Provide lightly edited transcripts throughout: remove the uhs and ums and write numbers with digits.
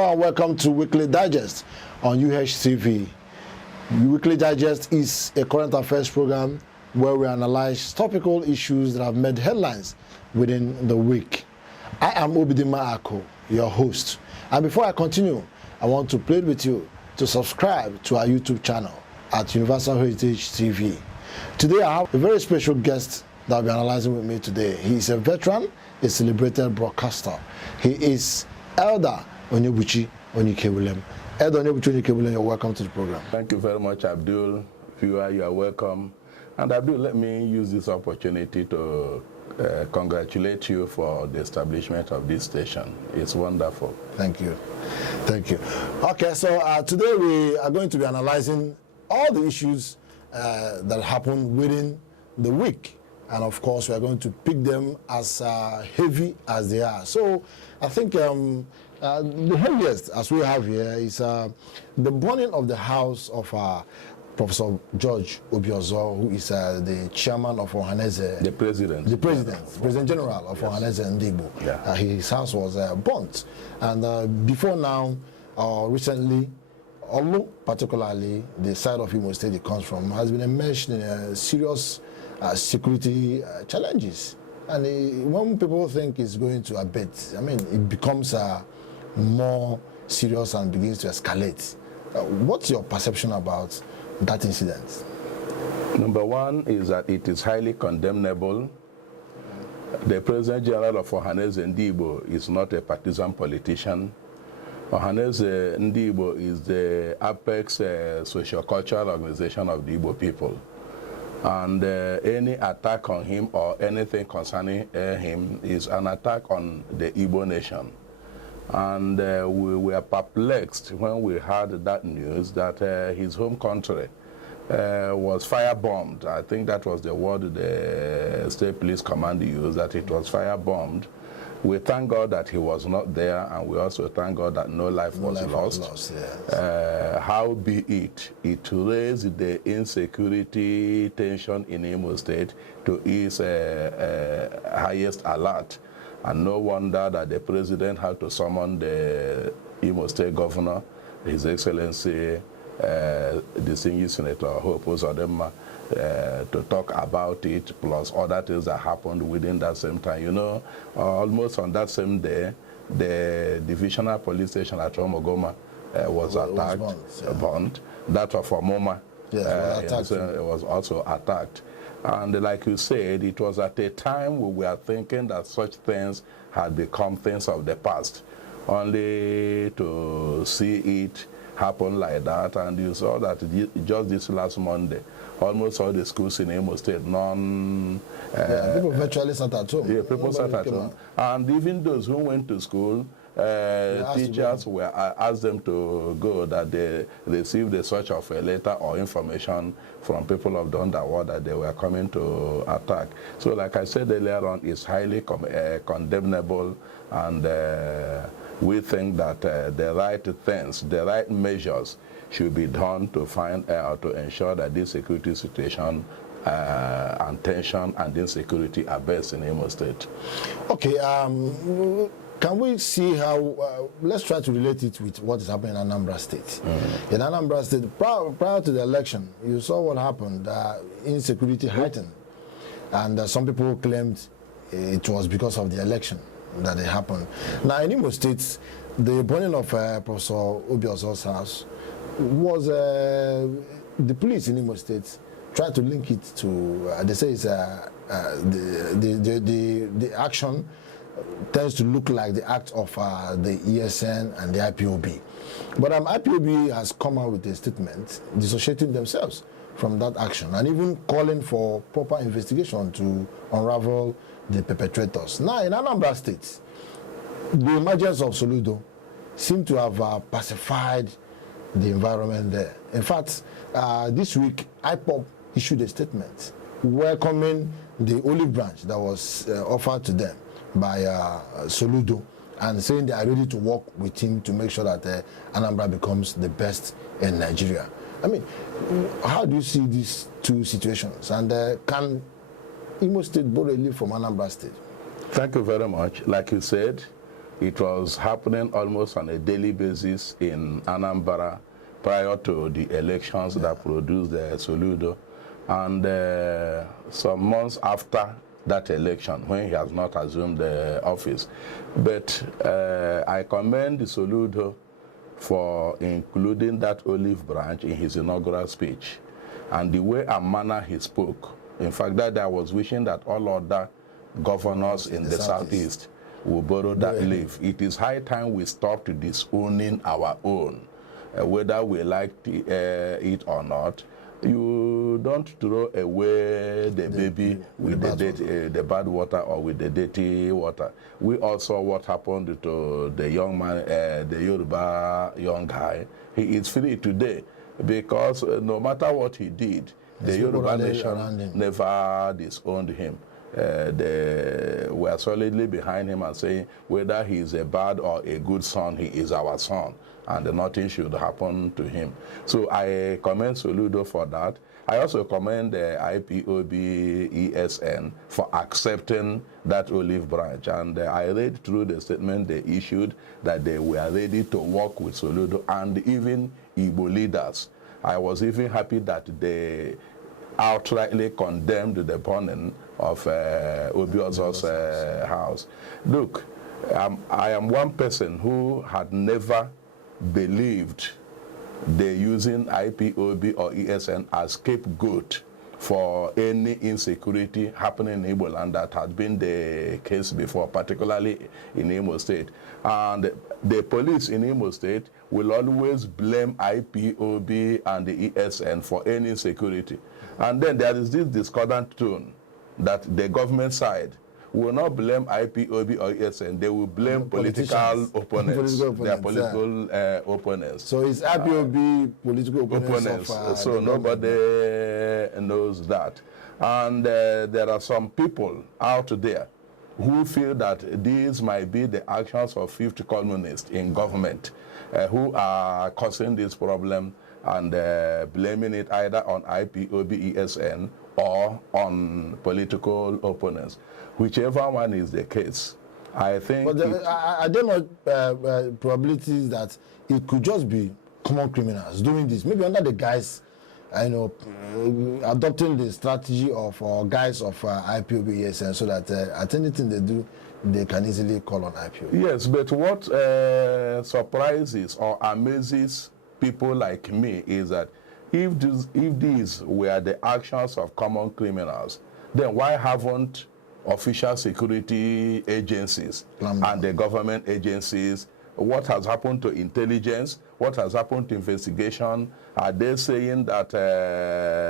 Hello and welcome to Weekly Digest on UHTv. Weekly Digest is a current affairs program where we analyze topical issues that have made headlines within the week. I am Obidima Ako, your host. And before I continue, I want to plead with you to subscribe to our YouTube channel at Universal Heritage TV. Today I have a very special guest that will be analyzing with me today. He is a veteran, a celebrated broadcaster. He is Elder Onyebuchi Onyekewulem. Elder Onyebuchi Onyekewulem, you're welcome to the program. Thank you very much, Abdul. Viewer, you are welcome. And Abdul, let me use this opportunity to congratulate you for the establishment of this station. It's wonderful. Thank you. Thank you. Okay, so today we are going to be analyzing all the issues that happened within the week. And of course, we are going to pick them as heavy as they are. So I think the heaviest, as we have here, is the burning of the house of Professor George Obiozor, who is the chairman of Ohaneze. The president. The President General of Ohaneze Ndigbo. Yeah. His house was burnt. And before now, recently, although particularly the side of Imo State it comes from, has been enmeshed in serious security challenges. And when people think it's going to abate, I mean, it becomes more serious and begins to escalate. What's your perception about that incident? Number one is that it is highly condemnable. The President General of Ohaneze Ndigbo is not a partisan politician. Ohaneze Ndigbo is the apex socio-cultural organization of the Igbo people. And any attack on him or anything concerning him is an attack on the Igbo nation. And we were perplexed when we heard that news that his home country was firebombed. I think that was the word the state police command used, that it was firebombed. We thank God that he was not there, and we also thank God that no life was lost. Yes. How be it, it raised the insecurity tension in Imo State to its highest alert. And no wonder that the president had to summon the Imo State governor, His Excellency, distinguished Senator Hope Uzodimma, to talk about it, plus other things that happened within that same time. You know, almost on that same day, the divisional police station at Romogoma was attacked, burnt. That was for Moma. Yes, it was also attacked. And like you said, it was at a time we were thinking that such things had become things of the past, only to see it happen like that. And you saw that just this last Monday, almost all the schools in Imo State, people virtually sat at home. Yeah, people sat at home. And even those who went to school, teachers were asked them to go, that they received a sort of a letter or information from people of the underworld that they were coming to attack. So like I said earlier on, it's highly condemnable, and we think that the right things, the right measures should be done to find out, to ensure that this security situation and tension and insecurity are best in Imo State. Okay, can we see how, let's try to relate it with what is happening in Anambra State. In Anambra State, prior to the election, you saw what happened, insecurity heightened. And some people claimed it was because of the election that it happened. Now in Imo State, the burning of Professor Obiozor's house was, the police in Imo State tried to link it to, they say it's the action tends to look like the act of the ESN and the IPOB. But IPOB has come out with a statement dissociating themselves from that action and even calling for proper investigation to unravel the perpetrators. Now in Anambra State, the emergence of Soludo seemed to have pacified the environment there. In fact, this week, IPOB issued a statement welcoming the olive branch that was offered to them by Soludo, and saying they are ready to work with him to make sure that Anambra becomes the best in Nigeria. I mean, how do you see these two situations? And can Imo State borrow a leaf from Anambra State? Thank you very much. Like you said, It was happening almost on a daily basis in Anambra prior to the elections that produced Soludo. And some months after that election, when he has not assumed the office. But I commend Soludo for including that olive branch in his inaugural speech. And the way and manner he spoke. In fact, that I was wishing that all other governors in the Southeast will borrow that leaf. It is high time we stop disowning our own, whether we like it or not. You don't throw away the baby with the bad water or with the dirty water. We also saw what happened to the young man, the Yoruba young guy. He is free today because no matter what he did, the Yoruba nation never disowned him. They were solidly behind him and saying whether he is a bad or a good son, he is our son, and nothing should happen to him. So I commend Soludo for that. I also commend the IPOB ESN for accepting that olive branch. And I read through the statement they issued that they were ready to work with Soludo and even Igbo leaders. I was even happy that they outrightly condemned the burning of Obiozo's house. Look, I am one person who had never believed they using IPOB or ESN as scapegoat for any insecurity happening in Igbo land. That had been the case before, particularly in Imo State. And the police in Imo State will always blame IPOB and the ESN for any insecurity. And then there is this discordant tone that the government side will not blame IPOB or ESN, they will blame political opponents, their political opponents. So it's IPOB political opponents. So nobody knows that. And there are some people out there who feel that these might be the actions of fifth columnists in government who are causing this problem and blaming it either on IPOB, ESN, or on political opponents. Whichever one is the case, I think... But I don't know probabilities that it could just be common criminals doing this. Maybe under the guise, adopting the strategy of guise of IPOB, ESN, so that at anything they do, they can easily call on IPOB. Yes, but what surprises or amazes people like me is that if these were the actions of common criminals, then why haven't official security agencies and the government agencies, what has happened to intelligence, what has happened to investigation? Are they saying that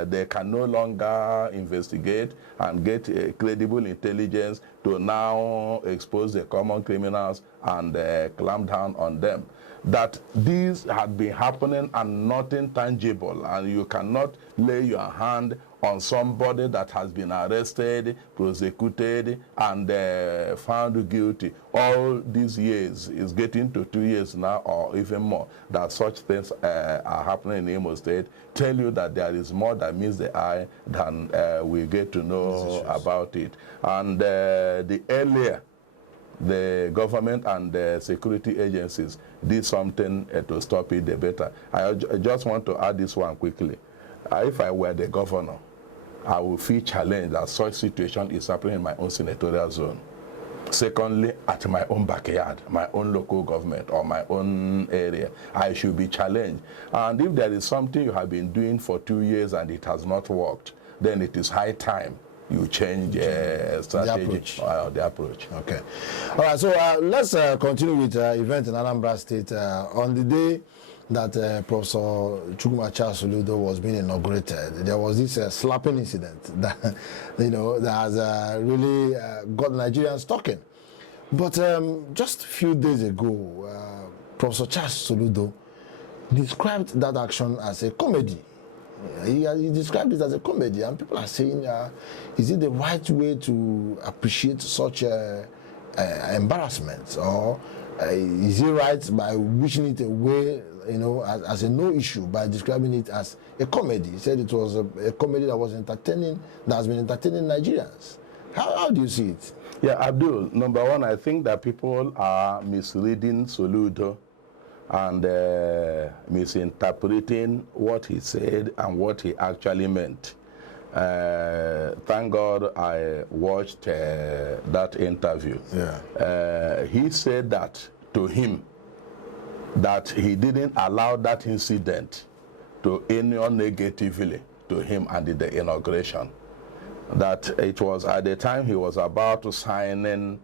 they can no longer investigate and get credible intelligence to now expose the common criminals and clamp down on them? That these had been happening and nothing tangible, and you cannot lay your hand on somebody that has been arrested, prosecuted, and found guilty all these years. Is getting to 2 years now or even more, that such things are happening in Imo State. Tell you that there is more that meets the eye than we get to know about it. And the earlier the government and the security agencies did something to stop it, the better. I just want to add this one quickly. If I were the governor, I would feel challenged that such situation is happening in my own senatorial zone. Secondly, at my own backyard, my own local government or my own area, I should be challenged. And if there is something you have been doing for 2 years and it has not worked, then it is high time you change strategy or the approach. Okay. All right, so let's continue with event in Anambra State. On the day that Professor Chukwumacha Soludo was being inaugurated, there was this slapping incident that, that has really got Nigerians talking. But just a few days ago, Professor Charles Soludo described that action as a comedy. He described it as a comedy, and people are saying, is it the right way to appreciate such embarrassment, or is it right by wishing it away, as a no issue, by describing it as a comedy? He said it was a comedy that was entertaining, that has been entertaining Nigerians. How do you see it? Yeah, Abdul, number one, I think that people are misreading Soludo and misinterpreting what he said and what he actually meant. Thank God I watched that interview. Yeah. He said that to him, that he didn't allow that incident to inure negatively to him and the inauguration. That it was at the time he was about to sign in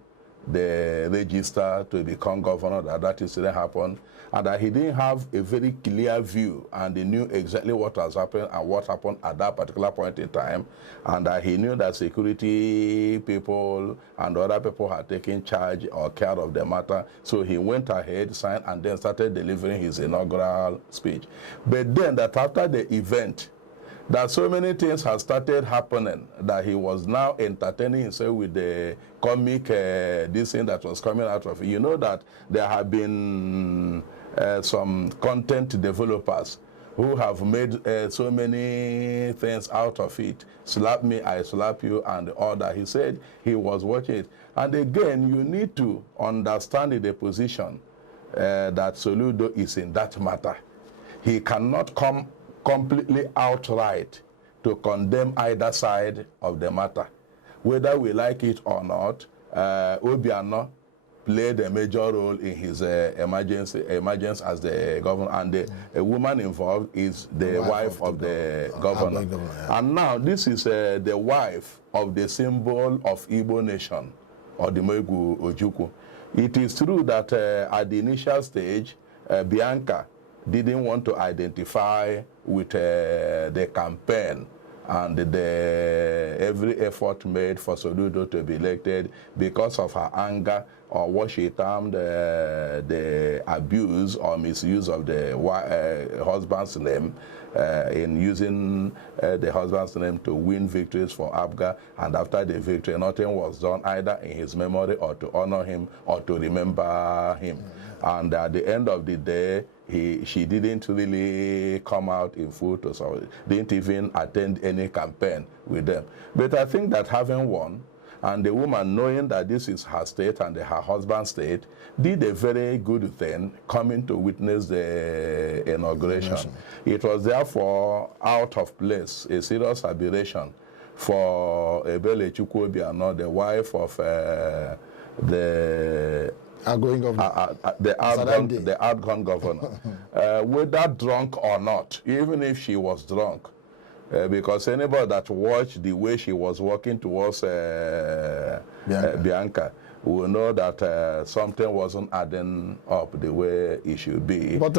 the register to become governor that incident happened, and that he didn't have a very clear view, and he knew exactly what was happening and what happened at that particular point in time, and that he knew that security people and other people had taken charge or care of the matter. So he went ahead, signed, and then started delivering his inaugural speech. But then that after the event, that so many things have started happening that he was now entertaining himself with the comic this thing that was coming out of it. You know that there have been some content developers who have made so many things out of it. Slap me, I slap you, and all that. He said he was watching it. And again, you need to understand the position that Soludo is in that matter. He cannot come completely outright to condemn either side of the matter. Whether we like it or not, Obiano played a major role in his emergence as the governor, and the woman involved is the wife of the governor. Yeah. And now this is the wife of the symbol of Igbo nation, or the Moegu Ojukwu. It is true that at the initial stage, Bianca didn't want to identify with the campaign and every effort made for Soludo to be elected because of her anger or what she termed the abuse or misuse of the husband's name in using the husband's name to win victories for Abga, and after the victory nothing was done either in his memory or to honor him or to remember him. And at the end of the day, she didn't really come out in full to so didn't even attend any campaign with them. But I think that having won, and the woman knowing that this is her state and her husband's state, did a very good thing coming to witness the inauguration. It was therefore out of place, a serious aberration for Ebele Chukwuobiano, the wife of the outgoing governor. The outgoing governor. Whether drunk or not, even if she was drunk, because anybody that watched the way she was walking towards Bianca will know that something wasn't adding up the way it should be. But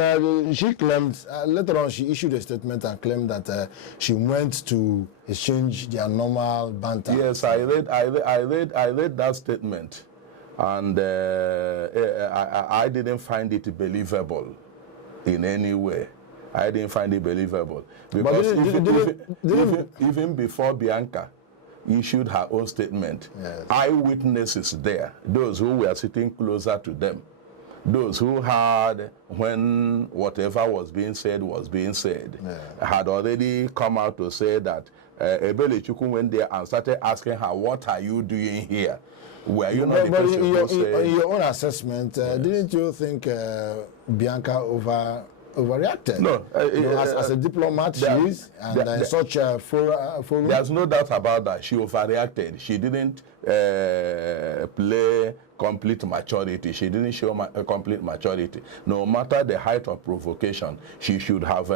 she claimed, later on she issued a statement and claimed that she went to exchange their normal banter. Yes, I read that statement. And I didn't find it believable in any way. I didn't find it believable. Because even before Bianca issued her own statement, yes, eyewitnesses there, those who were sitting closer to them, those who heard when whatever was being said, had already come out to say that Ebele Chukwu went there and started asking her, "What are you doing here? Were you not the person who said..." In your own assessment, yes, didn't you think Bianca overreacted? No. As a diplomat, she is, and such a forum. There's no doubt about that. She overreacted. She didn't play complete maturity. She didn't show complete maturity. No matter the height of provocation, she should have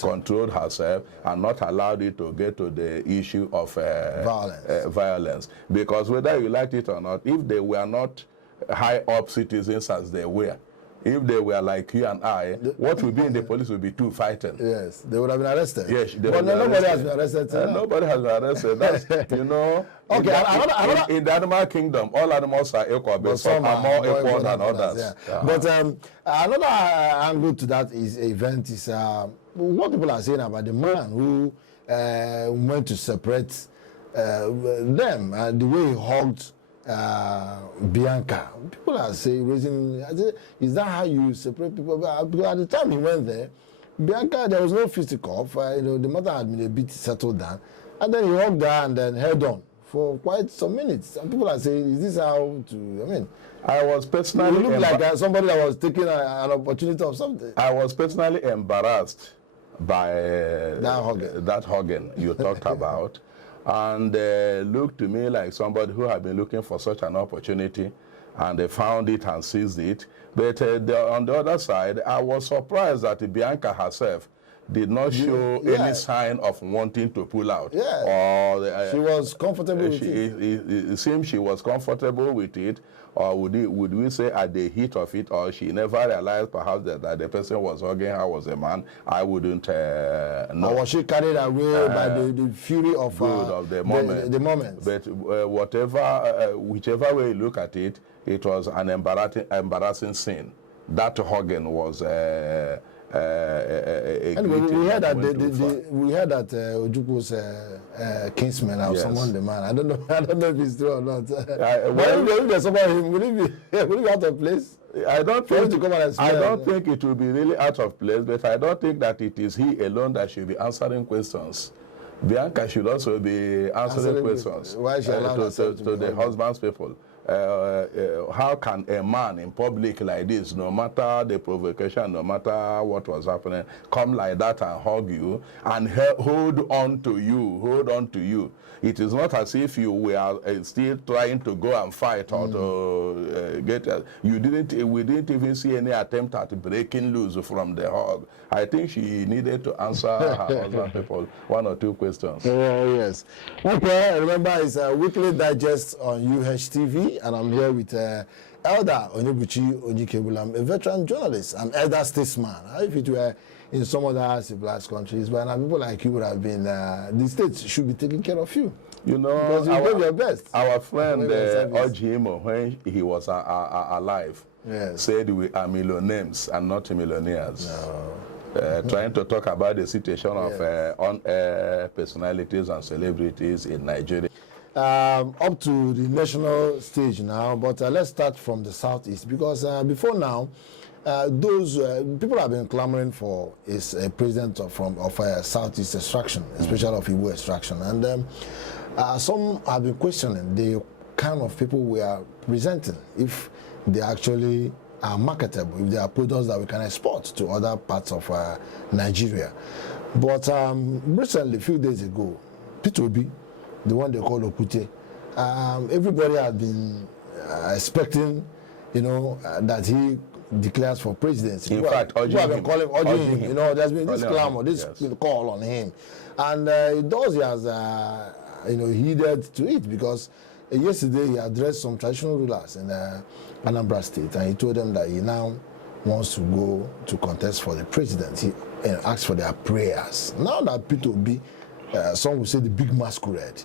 controlled herself and not allowed it to get to the issue of violence. Because whether you liked it or not, if they were not high up citizens as they were, if they were like you and I, what would be in the police would be two fighting. Yes, they would have been arrested. Yes, but nobody has been arrested. Nobody has been arrested. That's, you know, okay, in the animal kingdom, all animals are equal, but some are more equal than others. Yeah. But another angle to that event is what people are saying about the man who went to separate them, the way he hugged Bianca. People are raising, is that how you separate people? Because at the time he went there, Bianca, there was no fisticuff. The matter had been a bit settled down, and then he hugged her and then held on for quite some minutes. And people are saying, is this how to, I mean, I was personally... You look like somebody that was taking an opportunity of something. I was personally embarrassed by that hugging you talked about, and looked to me like somebody who had been looking for such an opportunity, and they found it and seized it. But on the other side, I was surprised that Bianca herself did not show any sign of wanting to pull out. Yeah. Or she was comfortable with it. It seemed she was comfortable with it, or would we say at the heat of it, or she never realized perhaps that the person was hugging her was a man. I wouldn't know. Or was she carried away by the fury of the moment? The moment. But whichever way you look at it, it was an embarrassing scene. That hugging was anyway, we heard that Ojukwo's kinsman or someone the man. I don't know if it's true or not. Well, if there's someone him, will it be out of place? I don't think it will be really out of place, but I don't think that it is he alone that should be answering questions. Bianca should also be answering questions. Why she allowed to the husband's people. How can a man in public like this, no matter the provocation, no matter what was happening, come like that and hug you and hold on to you? It is not as if you were still trying to go and fight or to get. We didn't even see any attempt at breaking loose from the hug. I think she needed to answer her husband people one or two questions. Yes. Okay. Remember, it's a weekly digest on UHTv, and I'm here with Elder Onyebuchi Onyikebulam, a veteran journalist, an elder statesman. If it were in some other civilized countries, but now people like you would have been, the states should be taking care of you. You know, because you gave your best. Our friend Ojimo, when he was alive, said we are millionaires and not millionaires. No. Trying to talk about the situation of on-air personalities and celebrities in Nigeria. Up to the national stage now, but let's start from the southeast, because before now, those people have been clamoring for is a president of southeast extraction, especially of Igbo extraction, and some have been questioning the kind of people we are presenting, if they actually are marketable, if they are products that we can export to other parts of Nigeria. But recently, a few days ago, P2B, the one they call Okute, everybody had been expecting, that he declares for presidency. In fact, urging him. You know, there's been this clamor, this call on him, and he has, heeded to it, because yesterday he addressed some traditional rulers in Anambra State, and he told them that he now wants to go to contest for the presidency and ask for their prayers. Now that P2B, some would say the big masquerade,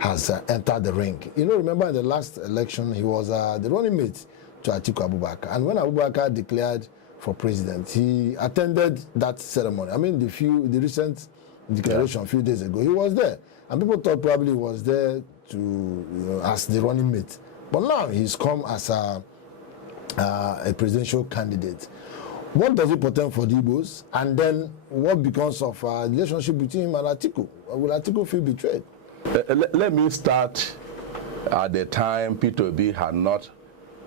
has entered the ring. Remember in the last election, he was the running mate to Atiku Abubakar. And when Abubakar declared for president, he attended that ceremony. I mean, the recent declaration a few days ago, he was there. And people thought probably he was there to, as the running mate. But now he's come as a presidential candidate. What does it portend for the Igbos? And then what becomes of the relationship between him and Atiku? Will Atiku feel betrayed? Let me start at the time P2B had not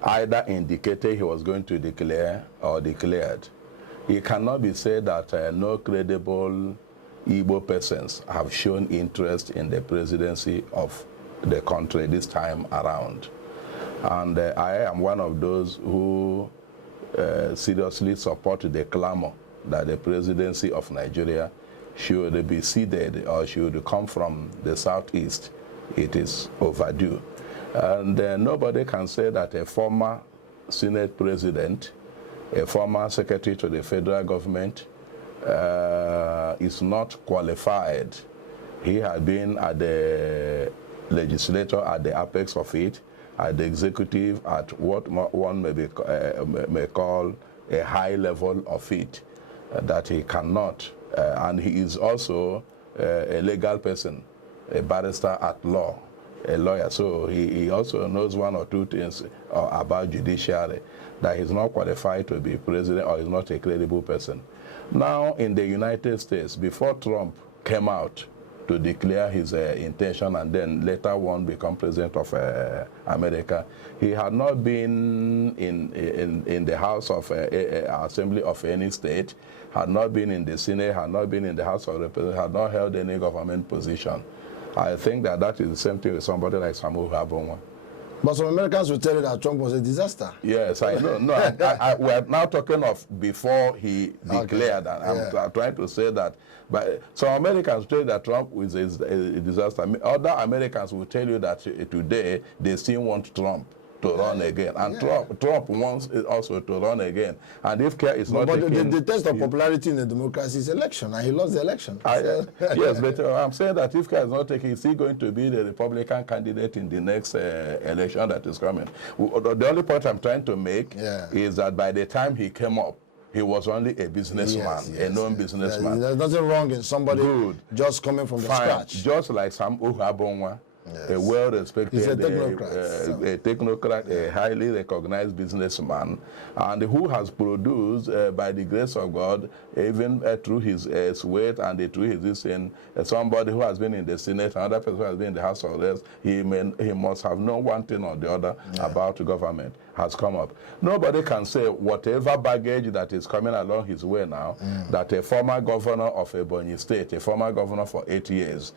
either indicated he was going to declare or declared. It cannot be said that no credible Igbo persons have shown interest in the presidency of the country this time around. And I am one of those who seriously support the clamor that the presidency of Nigeria should be seated or should come from the southeast. It is overdue. And nobody can say that a former Senate president, a former secretary to the federal government, is not qualified. He had been at the legislature, at the apex of it, at the executive, at what one may call a high level of it, that he cannot. And he is also a legal person, a barrister at law, a lawyer. So he also knows one or two things about judiciary, that he's not qualified to be president or he's not a credible person. Now in the United States, before Trump came out to declare his intention and then later on become president of America. He had not been in the House of Assembly of any state, had not been in the Senate, had not been in the House of Representatives, had not held any government position. I think that is the same thing with somebody like Samuel Habonwa. But some Americans will tell you that Trump was a disaster. Yes, I know. No, we are now talking of before he declared that. I'm trying to say that. But some Americans tell you that Trump is a disaster. Other Americans will tell you that today they still want Trump to run again. And Trump wants also to run again. And if care is not taken... But the test of popularity in a democracy is election, and he lost the election. Yes, but I'm saying that if care is not taken, is he going to be the Republican candidate in the next election that is coming? The only point I'm trying to make is that by the time he came up, he was only a businessman, a known businessman. There's nothing wrong in somebody just coming from the scratch. Just like Sam Uhabonwa. A well-respected, a technocrat, a highly recognized businessman, and who has produced, by the grace of God, even through his sweat and through his sin, somebody who has been in the Senate, another person who has been in the House of Reps. He must have known one thing or the other about government has come up. Nobody can say whatever baggage that is coming along his way now, that a former governor of Ebonyi State, a former governor for 8 years,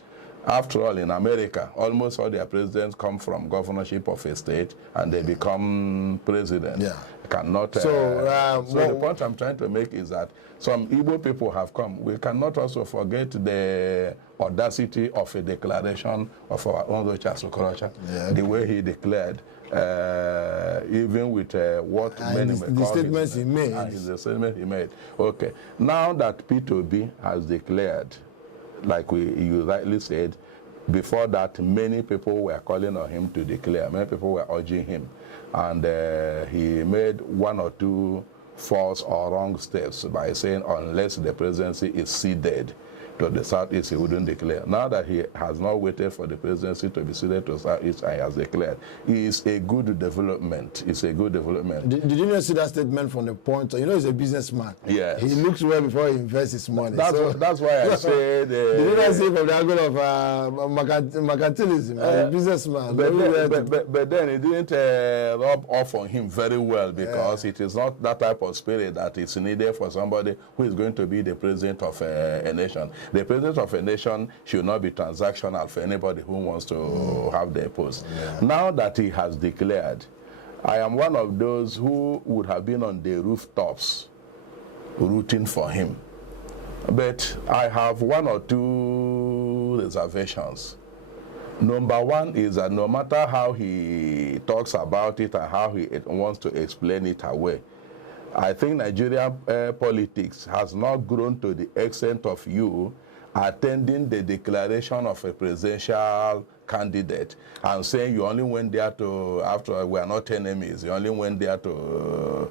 after all, in America, almost all their presidents come from governorship of a state and they become president. Cannot. So the point I'm trying to make is that some Igbo people have come. We cannot also forget the audacity of a declaration of our own Rochas Okorocha, the way he declared. Even with what many may call statements he made. The statement he made. Okay. Now that P2B has declared, like you rightly said, before that many people were calling on him to declare, many people were urging him, and he made one or two false or wrong steps by saying unless the presidency is ceded to the Southeast, he wouldn't declare. Now that he has not waited for the presidency to be ceded to the Southeast, and he has declared, it is a good development. It's a good development. Did you not see that statement from the point? You know, he's a businessman. Yes. He looks well before he invests his money. That's why I said... Did you not see from the angle of mercantilism, a businessman? But then it didn't rub off on him very well, because it is not that type of spirit that is needed for somebody who is going to be the president of a nation. The president of a nation should not be transactional for anybody who wants to have their post. Now that he has declared, I am one of those who would have been on the rooftops rooting for him. But I have one or two reservations. Number one is that no matter how he talks about it and how he wants to explain it away, I think Nigerian politics has not grown to the extent of you attending the declaration of a presidential candidate and saying you only went there to, after all, we are not enemies, you only went there to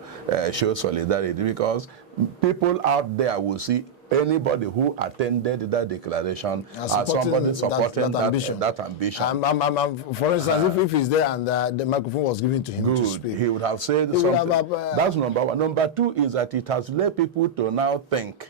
show solidarity, because people out there will see anybody who attended that declaration as somebody supporting that ambition. For instance, if he's there and the microphone was given to him to speak, he would have said something. That's number one. Number two is that it has led people to now think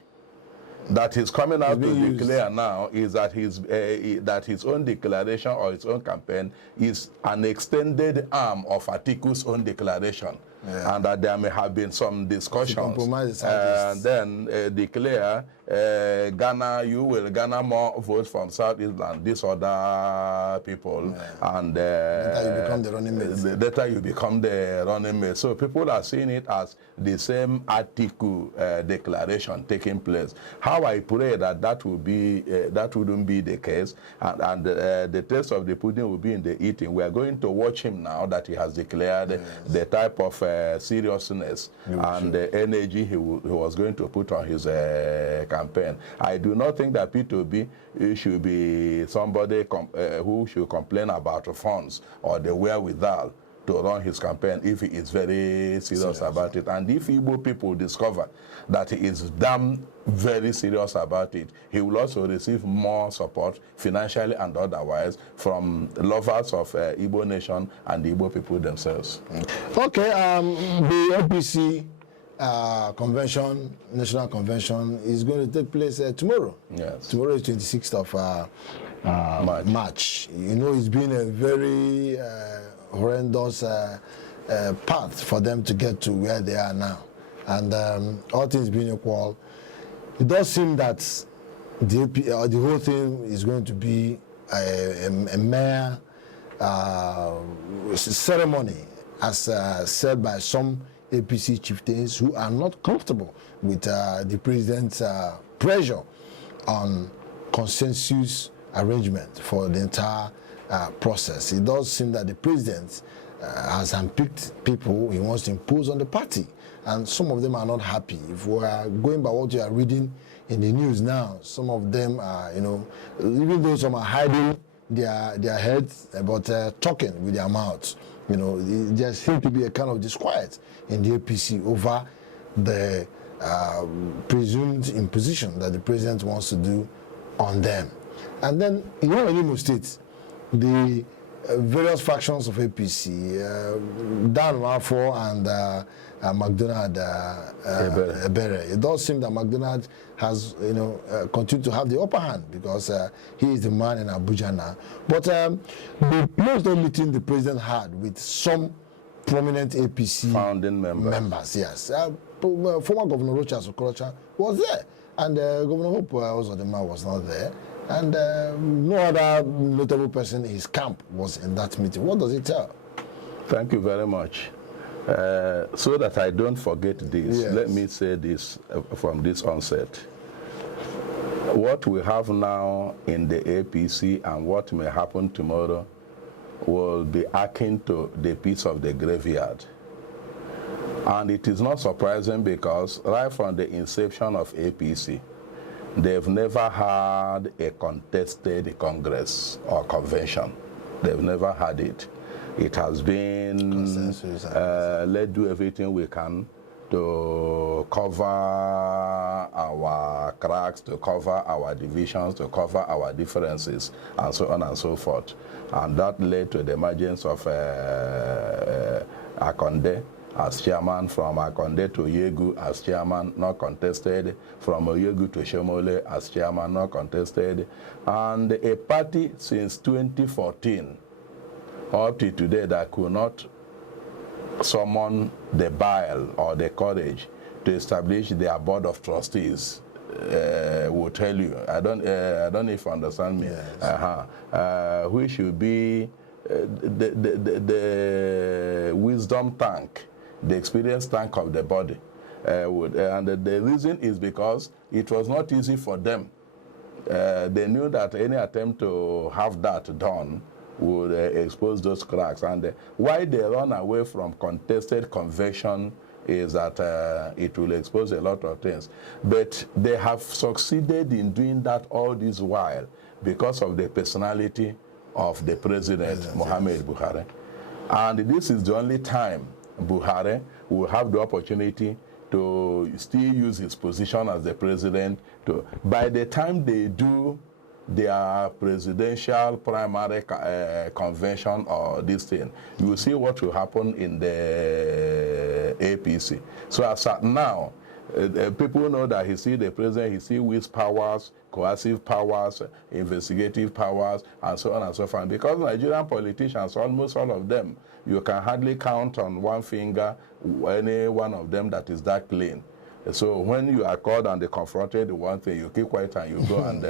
that he's coming out to declare now is that his own declaration or his own campaign is an extended arm of Atiku's own declaration. And that there may have been some discussions and then declare Ghana, you will garner more votes from Southeast than these other people, and later you become the running mate. Later you become the running mate. So people are seeing it as the same Atiku declaration taking place. How I pray that will be that wouldn't be the case, and the taste of the pudding will be in the eating. We are going to watch him now that he has declared the type of seriousness and the energy he was going to put on his campaign. I do not think that P2B should be somebody who should complain about funds or the wherewithal to run his campaign if he is very serious about it. And if Igbo people discover that he is damn very serious about it, he will also receive more support, financially and otherwise, from lovers of Igbo nation and the Igbo people themselves. Okay, the APC convention, national convention, is going to take place tomorrow. Yes. Tomorrow is 26th of March. You know, it's been a very horrendous path for them to get to where they are now. And all things being equal, it does seem that the whole thing is going to be a mere ceremony, as said by some APC chieftains who are not comfortable with the president's pressure on consensus arrangement for the entire process. It does seem that the president has handpicked people he wants to impose on the party, and some of them are not happy. If we are going by what you are reading in the news now, some of them are, you know, even though some are hiding their heads, but talking with their mouths. You know, there seems to be a kind of disquiet in the APC over the presumed imposition that the president wants to do on them. And then in Imo State, the various factions of APC, Dan Wafo and McDonald Ebere. It does seem that McDonald has, you know, continued to have the upper hand because he is the man in Abuja now. But the closed door meeting the president had with some prominent APC founding members. Yes. Former Governor Rochas Okorocha was there, and Governor Hope Uzodinma was not there. And no other notable person in his camp was in that meeting. What does it tell? Thank you very much. So that I don't forget this, yes, let me say this from this onset. What we have now in the APC and what may happen tomorrow will be akin to the piece of the graveyard. And it is not surprising because right from the inception of APC, they've never had a contested Congress or convention. They've never had it. It has been, let's do everything we can to cover our cracks, to cover our divisions, to cover our differences, and so on and so forth. And that led to the emergence of Akonde as chairman, from Akonde to Oyegu as chairman, not contested, from Oyegu to Shomole as chairman, not contested, and a party since 2014 up to today that could not summon the bile or the courage to establish their board of trustees will tell you. I don't know if you understand me. Yes. Which should be the wisdom tank, the experience tank of the body. And the reason is because it was not easy for them. They knew that any attempt to have that done would expose those cracks. And why they run away from contested convention is that it will expose a lot of things. But they have succeeded in doing that all this while because of the personality of the president, Muhammad Buhari. And this is the only time Buhari will have the opportunity to still use his position as the president. By the time they do their presidential primary convention or this thing, you will see what will happen in the APC. So as at now, people know that he see the president, he see with powers, coercive powers, investigative powers, and so on and so forth. Because Nigerian politicians, almost all of them, you can hardly count on one finger any one of them that is that clean. So when you are called and they confronted the one thing, you keep quiet and you go and do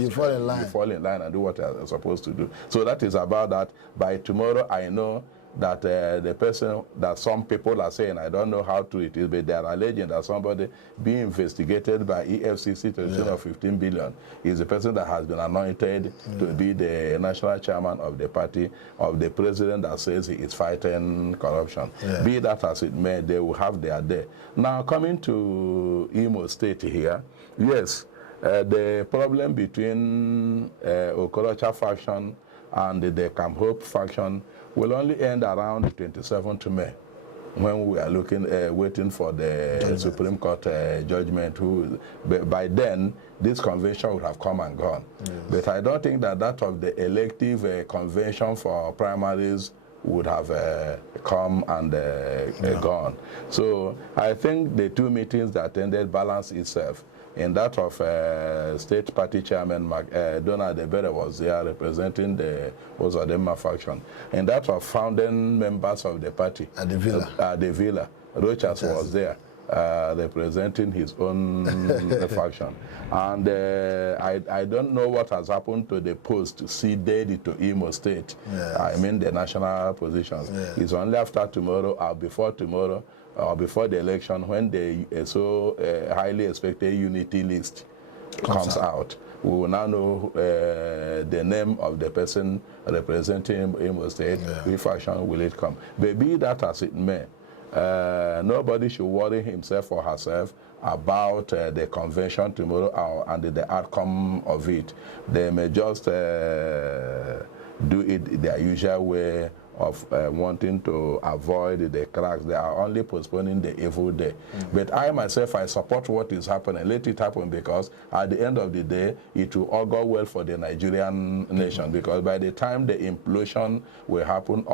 you fall in line and do what you're supposed to do. So that is about that. By tomorrow, I know that the person that some people are saying, I don't know how true it is, but they are alleging that somebody being investigated by EFCC to the tune of 15 billion is the person that has been anointed to be the national chairman of the party of the president that says he is fighting corruption. Be that as it may, they will have their day. Now coming to Imo State here, yes, the problem between Okorocha faction and the Camp Hope faction will only end around the 27th of May, when we are looking, waiting for the Supreme Court judgment. By then, this convention would have come and gone. But I don't think that of the elective convention for primaries would have come and gone. So I think the two meetings that ended balanced itself. In that of State Party Chairman Donald Ebere was there representing the Ozadema faction. In that of founding members of the party, At the Villa. Rochas was there representing his own faction. And I don't know what has happened to the post to ceded to Imo State. Yes. I mean the national positions. Yes. It's only after tomorrow or before tomorrow or before the election when the highly expected unity list comes out. We will now know the name of the person representing Imo State, which faction will it come. But be that as it may, nobody should worry himself or herself about the convention tomorrow and the outcome of it. They may just do it their usual way of wanting to avoid the cracks. They are only postponing the evil day. But I myself, I support what is happening. Let it happen, because at the end of the day, it will all go well for the Nigerian nation, because by the time the implosion will happen,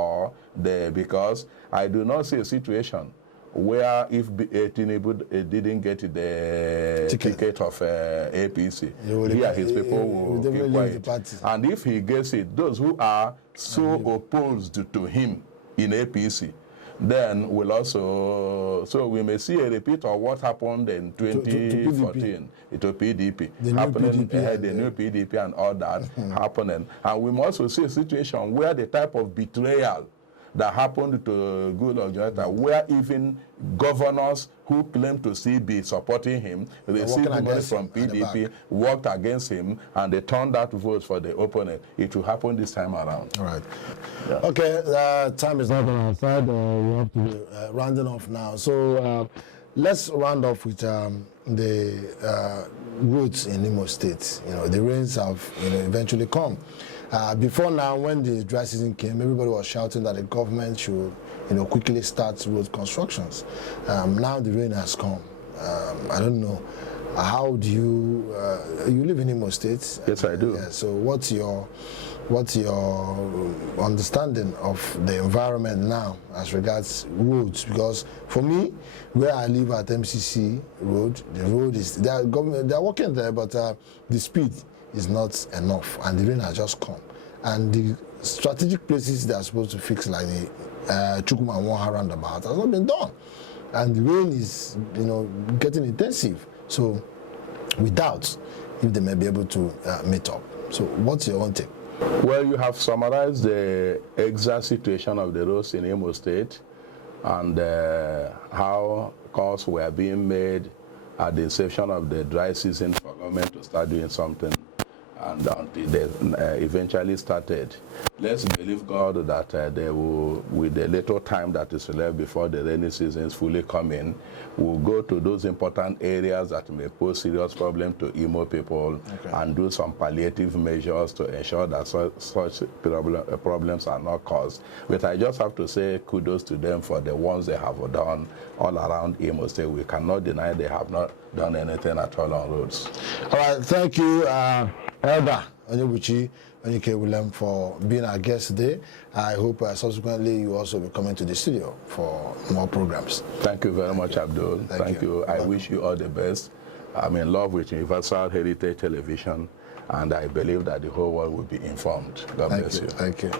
because I do not see a situation where if Tinubu didn't get the ticket of APC, he and his people will keep quiet. And if he gets it, those who are so opposed to him in APC, then will also, so we may see a repeat of what happened in 2014 to PDP, the new PDP and all that happening. And we must also see a situation where the type of betrayal that happened to Goodluck Jonathan, where even governors who claim to be supporting him received money from PDP, worked against him, and they turned out votes for the opponent. It will happen this time around. All right. Yeah. Okay, time is not on our side. We have to be rounding off now. So let's round off with the roads in Imo State. You know, the rains have eventually come. Before now, when the dry season came, everybody was shouting that the government should, quickly start road constructions. Now the rain has come. I don't know. How do you live in Imo State? Yes, I do. So what's your understanding of the environment now as regards roads? Because for me, where I live at MCC Road, the road is they are working there, but the speed is not enough, and the rain has just come. And the strategic places they are supposed to fix, like the Chukwuma Nwaha roundabout, has not been done. And the rain is, getting intensive. So we doubt if they may be able to meet up. So what's your own take? Well, you have summarized the exact situation of the roads in Imo State and how calls were being made at the inception of the dry season for government to start doing something, and until they eventually started. Let's believe God that they will, with the little time that is left before the rainy seasons fully come in, will go to those important areas that may pose serious problem to Imo people, and do some palliative measures to ensure that such problems are not caused. But I just have to say kudos to them for the ones they have done all around Imo State. We cannot deny they have not done anything at all on roads. All right, thank you, Elder Onyebuchi Onike William, for being our guest today. I hope subsequently you also be coming to the studio for more programs. Thank you very much, Abdul. Thank you. I wish you all the best. I'm in love with Universal Heritage Television, and I believe that the whole world will be informed. God bless you. Thank you.